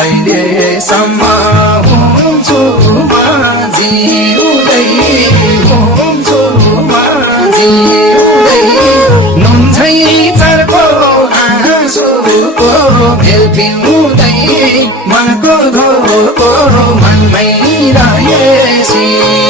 कहिलेसम्म हुन्छु म जिउँदै हुन्छु म जिउँदै नुन झै चर्को आँसुको भेल पिउँदै मनको घोको मनमै रहेसी